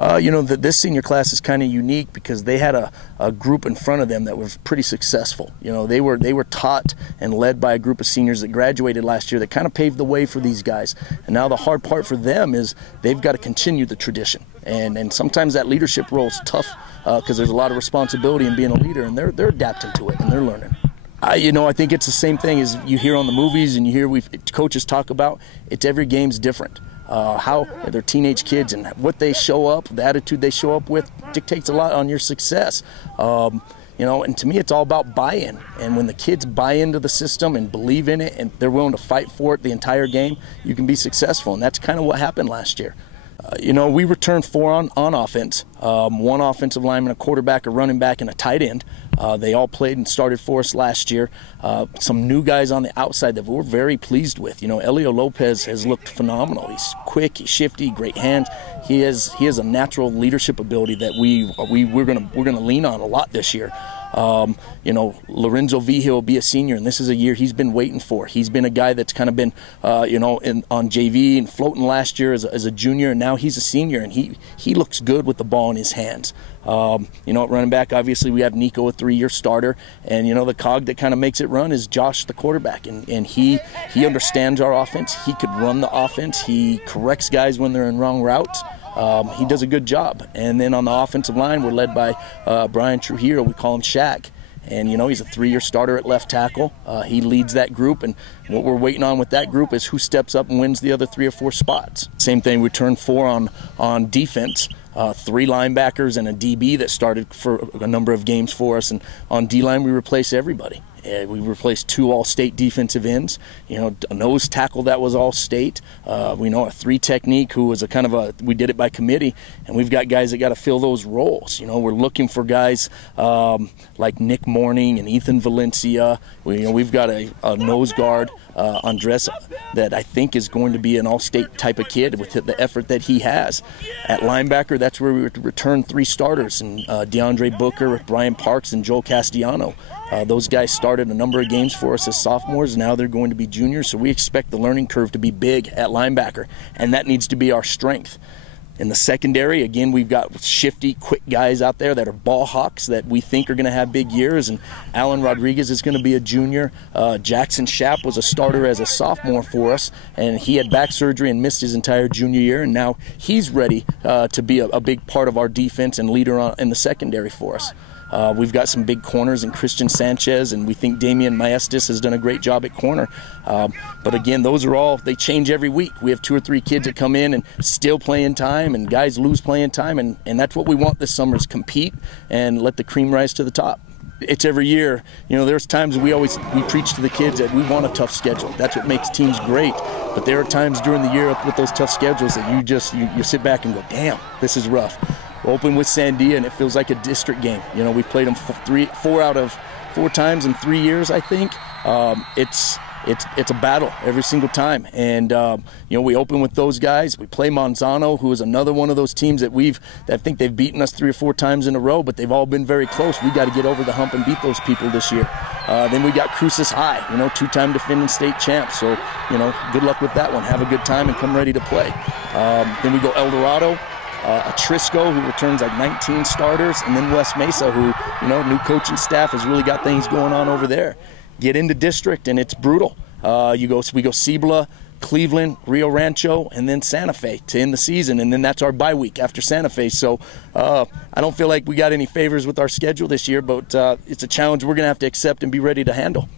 This senior class is kind of unique because they had a group in front of them that was pretty successful. They were taught and led by a group of seniors that graduated last year that kind of paved the way for these guys. And now the hard part for them is they've got to continue the tradition. And sometimes that leadership role is tough because there's a lot of responsibility in being a leader, and they're adapting to it and they're learning. I think it's the same thing as you hear on the movies and you hear coaches talk about. It's every game's different. How they're teenage kids and what they show up, the attitude they show up with dictates a lot on your success. And to me it's all about buy-in. And when the kids buy into the system and believe in it and they're willing to fight for it the entire game, you can be successful. And that's kind of what happened last year. We returned 4 on offense, 1 offensive lineman, a quarterback, a running back, and a tight end. They all played and started for us last year. Some new guys on the outside that we're very pleased with. Elio Lopez has looked phenomenal. He's quick, he's shifty, great hands. He has a natural leadership ability that we're gonna lean on a lot this year. Lorenzo Vigil will be a senior, and this is a year he's been waiting for. He's been a guy that's kind of been, on JV and floating last year as a junior, and now he's a senior, and he looks good with the ball in his hands. At running back, obviously we have Nico, a 3-year starter, and the cog that kind of makes it run is Josh, the quarterback, and he understands our offense. He could run the offense. He corrects guys when they're in wrong routes. He does a good job. And then on the offensive line, we're led by Brian Trujillo. We call him Shaq. And, he's a 3-year starter at left tackle. He leads that group, and what we're waiting on with that group is who steps up and wins the other 3 or 4 spots. Same thing, we turned 4 on defense. 3 linebackers and a DB that started for a number of games for us. And on D-line, we replaced everybody. We replaced 2 all-state defensive ends, a nose tackle that was all-state. We know a 3 technique who was we did it by committee, and we've got guys that got to fill those roles. We're looking for guys like Nick Morning and Ethan Valencia. We've got a nose guard, Andres, that I think is going to be an all-state type of kid with the effort that he has. At linebacker, that's where we returned 3 starters, and DeAndre Booker, Brian Parks, and Joel Castellano. Those guys started a number of games for us as sophomores. Now they're going to be juniors, so we expect the learning curve to be big at linebacker, and that needs to be our strength. In the secondary, again, we've got shifty, quick guys out there that are ball hawks that we think are going to have big years, and Alan Rodriguez is going to be a junior. Jackson Schapp was a starter as a sophomore for us, and he had back surgery and missed his entire junior year, and now he's ready to be a big part of our defense and leader in the secondary for us. We've got some big corners in Christian Sanchez, and we think Damian Maestas has done a great job at corner. But again, those are all, they change every week. We have 2 or 3 kids that come in and still playing time, and guys lose playing time, and that's what we want this summer, is compete and let the cream rise to the top. It's every year. There's times we preach to the kids that we want a tough schedule. That's what makes teams great. But there are times during the year with those tough schedules that you sit back and go, damn, this is rough. We're open with Sandia, and it feels like a district game. We've played them 4 out of 4 times in 3 years, I think. It's a battle every single time, and we open with those guys. We play Monzano, who is another one of those teams that I think they've beaten us 3 or 4 times in a row, but they've all been very close. We got to get over the hump and beat those people this year. Then we got Cruces High, 2-time defending state champs. So good luck with that one. Have a good time and come ready to play. Then we go El Dorado. A Trisco, who returns like 19 starters, and then West Mesa, who, new coaching staff has really got things going on over there. Get into district, and it's brutal. We go Cibola, Cleveland, Rio Rancho, and then Santa Fe to end the season, and then that's our bye week after Santa Fe. So I don't feel like we got any favors with our schedule this year, but it's a challenge we're going to have to accept and be ready to handle.